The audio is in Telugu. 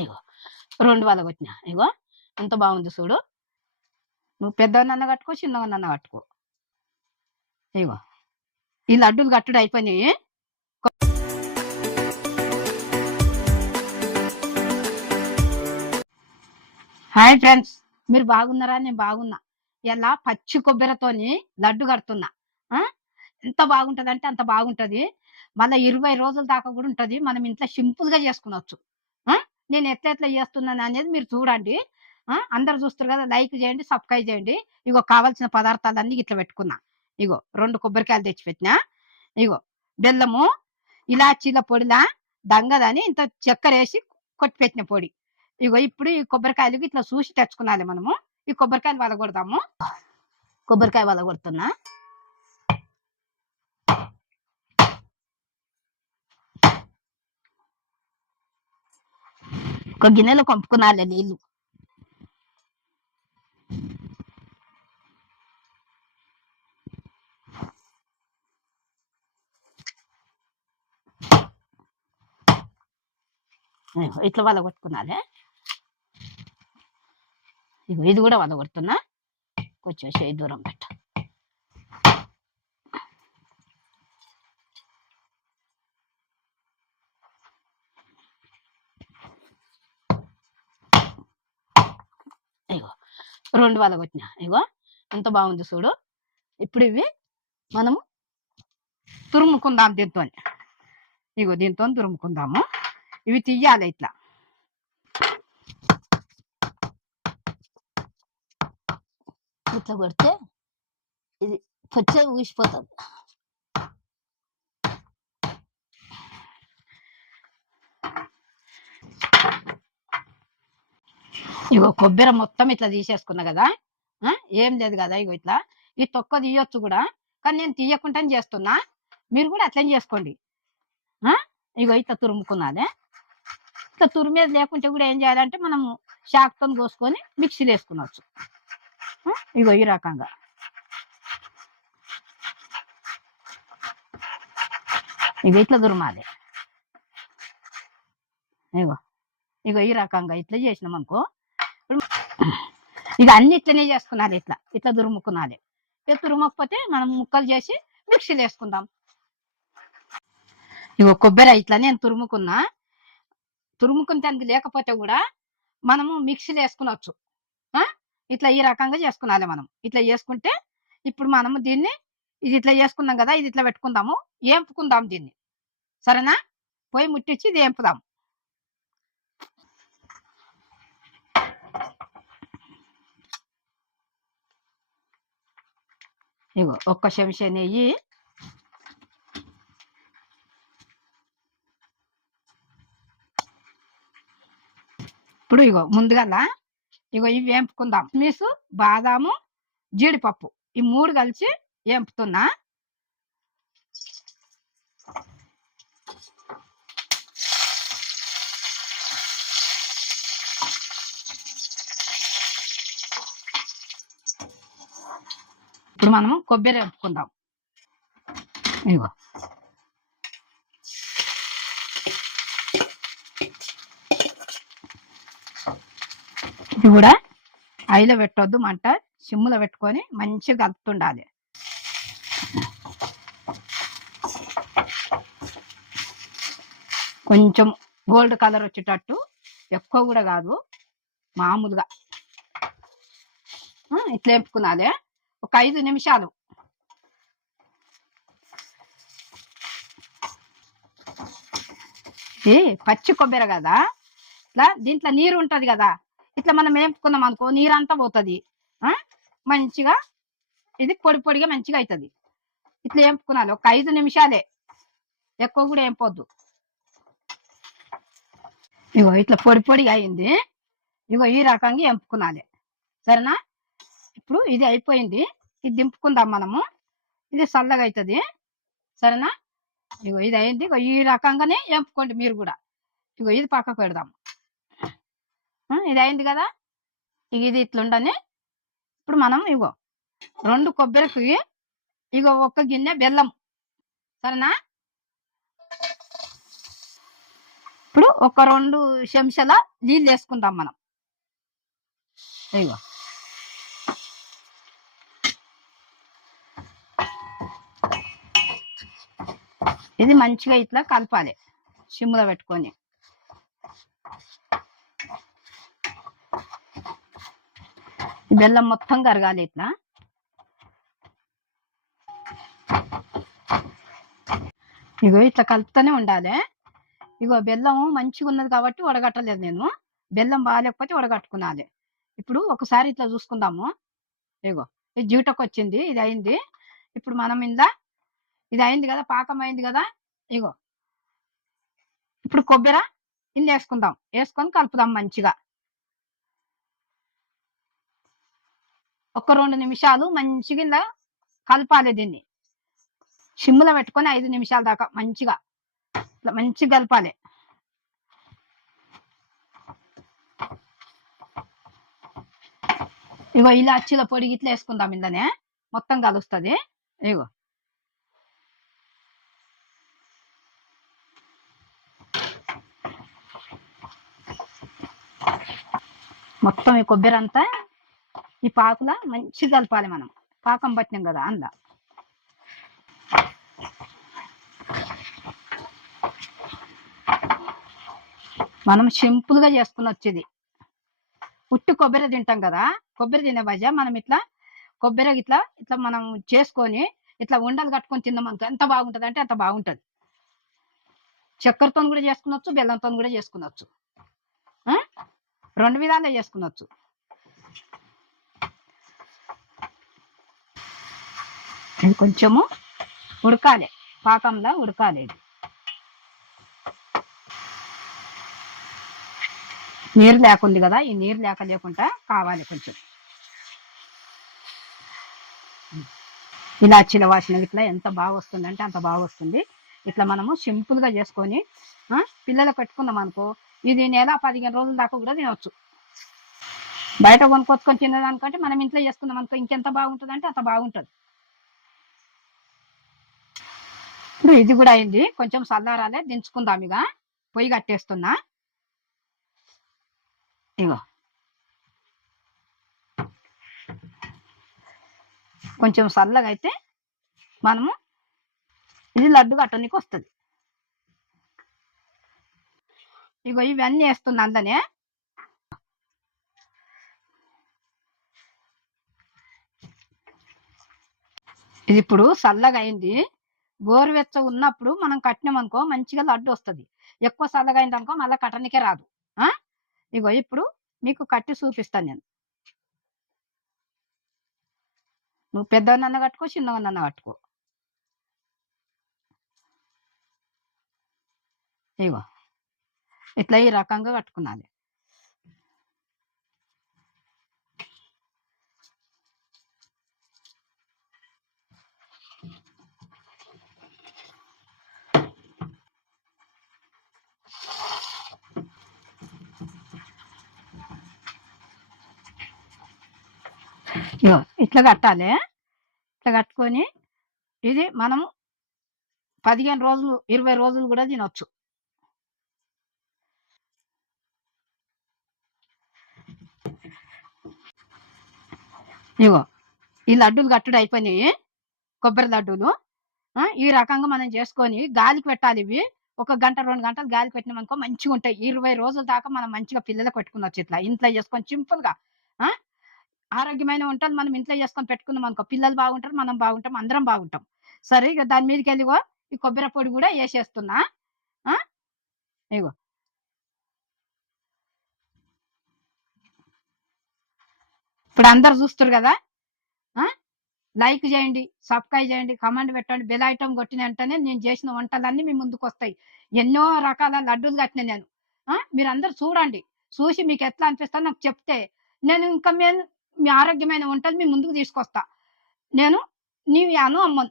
ఇగో 2 వలగొట్టినా. ఇగో ఎంత బాగుంది చూడు. నువ్వు పెద్దవనన్నా కట్టుకో, చిన్నవనన్నా కట్టుకో. ఇగో ఈ లడ్డూలు కట్టుడు అయిపోయినాయి. హాయ్ ఫ్రెండ్స్, మీరు బాగున్నారా? నేను బాగున్నా. ఇలా పచ్చి కొబ్బరితోని లడ్డు కడుతున్నా. ఎంత బాగుంటది అంటే అంత బాగుంటది. మళ్ళీ 20 రోజుల దాకా కూడా ఉంటది. మనం ఇంట్లో సింపుల్ గా చేసుకునొచ్చు. నేను ఎట్లా చేస్తున్నాను అనేది మీరు చూడండి. అందరు చూస్తారు కదా, లైక్ చేయండి, సబ్స్క్రైబ్ చేయండి. ఇగో కావాల్సిన పదార్థాలన్నీ ఇట్లా పెట్టుకున్నా. ఇగో 2 కొబ్బరికాయలు తెచ్చి పెట్టినా. ఇగో బెల్లము, ఇలాచీల పొడిలా దంగదని ఇంత చక్కెర వేసి కొట్టి పెట్టిన పొడి. ఇగో ఇప్పుడు ఈ కొబ్బరికాయలు ఇట్లా చూసి తెచ్చుకున్నాలి మనము. ఈ కొబ్బరికాయలు వలగొడదాము. కొబ్బరికాయ వలగొడుతున్నా. ఒక గిన్నెలో కొంపుకున్నాలే నీళ్ళు. ఇట్లా వలగొట్టుకున్నాలే. ఇగో ఇది కూడా వలగొడుతున్నా. కొంచెం చేయి దూరం పెట్ట. ఇగో 2 వలగొట్టినా. ఇగో ఎంత బాగుంది చూడు. ఇప్పుడు ఇవి మనము తురుముకుందాం దీంతో. ఇగో దీంతో తురుముకుందాము. ఇవి తీయాలి ఇట్లా. ఇట్లా కొడితే ఇది పచ్చగా ఊసిపోతుంది. ఇగో కొబ్బరి మొత్తం ఇట్లా తీసేసుకున్నా కదా. ఏం లేదు కదా. ఇగో ఇట్లా ఈ తొక్క తీయొచ్చు కూడా, కానీ నేను తీయకుండా చేస్తున్నా. మీరు కూడా అట్లనే చేసుకోండి. ఇగో ఇట్లా తురుముకున్నాదే. ఇట్లా తురిమేది లేకుంటే కూడా ఏం చేయాలంటే మనము షాక్తో కోసుకొని మిక్సీలో వేసుకునవచ్చు. ఇగో ఈ రకంగా. ఇగో ఇట్లా తురుమాలి. ఇగో ఇగో ఈ రకంగా ఇట్లా చేసినాం అనుకో. ఇక అన్ని ఇట్లనే చేసుకున్నాలి. ఇట్లా ఇట్లా తురుముకున్నాలి. ఇక తురుమకపోతే మనం ముక్కలు చేసి మిక్సీలో వేసుకుందాం. ఇగో కొబ్బరి ఇట్లా నేను తురుముకున్నా. తురుముకుని దానికి లేకపోతే కూడా మనము మిక్సీలో వేసుకునవచ్చు. ఇట్లా ఈ రకంగా చేసుకున్నాలి మనం. ఇట్లా చేసుకుంటే ఇప్పుడు మనము దీన్ని ఇది ఇట్లా చేసుకున్నాం కదా, ఇది ఇట్లా పెట్టుకుందాము. ఏంపుకుందాం దీన్ని. సరేనా? పొయ్యి ముట్టించి ఇది ఏంపుదాం. ఇగో ఒక్క చెంచా నెయ్యి. ఇప్పుడు ఇగో ముందుగా ఇగో ఇవి వేంపుకుందాం. మీసు, బాదాము, జీడిపప్పు ఈ 3 కలిసి వేంపుతున్నా. ఇప్పుడు మనము కొబ్బరి వేపుకుందాం. ఇగో ఇది కూడా ఐలో పెట్టొద్దు, మంట సిమ్ములో పెట్టుకొని మంచిగా కలుపుతుండాలి. కొంచెం గోల్డ్ కలర్ వచ్చేటట్టు, ఎక్కువ కూడా కాదు, మామూలుగా ఇట్లా వేపుకున్నాలి. ఒక 5 నిమిషాలు. పచ్చి కొబ్బరి కదా, ఇట్లా దీంట్లో నీరు ఉంటది కదా, ఇట్లా మనం వేపుకున్నాం అనుకో నీరంతా పోతుంది. మంచిగా ఇది పొడి పొడిగా మంచిగా అవుతుంది. ఇట్లా వేపుకున్నాలి. ఒక 5 నిమిషాలే, ఎక్కువ కూడా వేపొద్దు. ఇగో ఇట్లా పొడి పొడిగా అయింది. ఇగో ఈ రకంగా వేపుకున్నాలి. సరేనా? ఇప్పుడు ఇది అయిపోయింది. ఇది దింపుకుందాం మనము. ఇది చల్లగా అవుతుంది. సరేనా? ఇగో ఇది అయింది. ఇగో ఈ రకంగానే వేపుకోండి మీరు కూడా. ఇగో ఇది పక్కకు పెడదాం. ఇది అయింది కదా. ఇది ఇట్లుండని. ఇప్పుడు మనం ఇగో 2 కొబ్బరికి ఇగో 1 గిన్నె బెల్లం. సరేనా? ఇప్పుడు ఒక 2 చెంచాల నీళ్ళు వేసుకుందాం మనం. ఇగో ఇది మంచిగా ఇట్లా కలపాలి సిమ్లో పెట్టుకొని. బెల్లం మొత్తం కరగాలి ఇట్లా. ఇగో ఇట్లా కలుపుతూనే ఉండాలి. ఇగో బెల్లం మంచిగా ఉన్నది కాబట్టి వడగట్టలేదు నేను. బెల్లం బాగాలేకపోతే వడగట్టుకున్నాలి. ఇప్పుడు ఒకసారి ఇట్లా చూసుకుందాము. ఇగో ఇది జీటకు వచ్చింది, ఇది అయింది. ఇప్పుడు మనం ఇది అయింది కదా, పాకం అయింది కదా. ఇగో ఇప్పుడు కొబ్బరి వేసుకుందాం, వేసుకొని కలుపుదాం మంచిగా. ఒక 2 నిమిషాలు మంచిగా ఇలా కలపాలి. దీన్ని సిమ్లో పెట్టుకొని 5 నిమిషాల దాకా మంచిగా ఇట్లా మంచిగా కలపాలి. ఇగో ఇలాచీల పొడి ఇట్లా వేసుకుందాం, ఇందనే మొత్తం కలుస్తుంది. ఇగో మొత్తం ఈ కొబ్బరి అంతా ఈ పాకులా మంచిగా కలపాలి. మనం పాకం పట్టినాం కదా అందులో. మనం సింపుల్గా చేసుకుని వచ్చేది. ఉట్టి కొబ్బరి తింటాం కదా, కొబ్బరి తినే బజా మనం ఇట్లా కొబ్బరి ఇట్లా ఇట్లా మనం చేసుకొని ఇట్లా ఉండలు కట్టుకొని తిన్నాం అనుకో ఎంత బాగుంటుంది అంటే అంత బాగుంటుంది. చక్కెరతో కూడా చేసుకునొచ్చు, బెల్లంతో కూడా చేసుకునొచ్చు, 2 విధాలుగా చేసుకునొచ్చు. ఇది కొంచెము ఉడకాలి, పాకంలో ఉడకాలి. ఇది నీరు లేకుంది కదా, ఈ నీరు లేకుండా కావాలి కొంచెం. ఇలాచీల వాసన ఇట్లా ఎంత బాగా వస్తుంది అంటే అంత బాగా వస్తుంది. ఇట్లా మనము సింపుల్గా చేసుకొని పిల్లలకు పెట్టుకున్నాం అనుకో, ఇది నెల 15 రోజుల దాకా కూడా తినవచ్చు. బయట కొనుక్కొచ్చుకొని తినేదానికంటే మనం ఇంట్లో చేసుకున్నాం అనుకో ఇంకెంత బాగుంటుంది అంటే అంత బాగుంటుంది. ఇప్పుడు ఇది కూడా అయింది, కొంచెం చల్లారాలే, దించుకుందాం. ఇక పొయ్యి కట్టేస్తున్నా. ఇగో కొంచెం చల్లగా అయితే మనము ఇది లడ్డు కట్టడానికి వస్తుంది. ఇగో ఇవన్నీ వేస్తున్నా అందులోనే. ఇది ఇప్పుడు చల్లగా అయింది. గోరువెచ్చ ఉన్నప్పుడు మనం కట్టినాం అనుకో మంచిగా లడ్డు వస్తుంది. ఎక్కువ చల్లగా అయింది అనుకో మళ్ళీ కట్టనికే రాదు. ఇగో ఇప్పుడు మీకు కట్టి చూపిస్తాను నేను. నువ్వు పెద్దవన్నన్నా కట్టుకో, చిన్నవన్నన్నా కట్టుకో. ఇగో ఇట్లా ఈ రకంగా కట్టుకున్నాను. ఇగో ఇట్లా కట్టాలి. ఇట్లా కట్టుకొని ఇది మనము 15 రోజులు 20 రోజులు కూడా తినొచ్చు. ఇగో ఈ లడ్డూలు కట్టుడు అయిపోయినాయి, కొబ్బరి లడ్డూలు. ఈ రకంగా మనం చేసుకొని గాలికి పెట్టాలి. ఇవి 1 గంట 2 గంటలు గాలికి పెట్టినాం అనుకో మంచిగా ఉంటాయి. 20 రోజుల దాకా మనం మంచిగా పిల్లలకు పెట్టుకునొచ్చు. ఇట్లా ఇంట్లో చేసుకొని సింపుల్గా ఆరోగ్యమైన వంటలు మనం ఇంట్లో చేసుకొని పెట్టుకున్నాం అనుకో పిల్లలు బాగుంటారు, మనం బాగుంటాం, అందరం బాగుంటాం. సరే ఇక దాని మీదకి వెళ్ళిగో ఈ కొబ్బరి పొడి కూడా వేసేస్తున్నా. ఇగో ఇప్పుడు అందరు చూస్తారు కదా, లైక్ చేయండి, సబ్స్క్రైబ్ చేయండి, కమెంట్ పెట్టండి, బెల్ ఐటమ్ కొట్టిన వెంటనే నేను చేసిన వంటలన్నీ మీ ముందుకు వస్తాయి. ఎన్నో రకాల లడ్డూలు కట్టిన నేను. మీరందరూ చూడండి, చూసి మీకు ఎట్లా అనిపిస్తుందో నాకు చెప్తే నేను ఇంకా మీ ఆరోగ్యమైన వంటలు మీ ముందుకు తీసుకొస్తా. నేను నీ అను అమ్మను.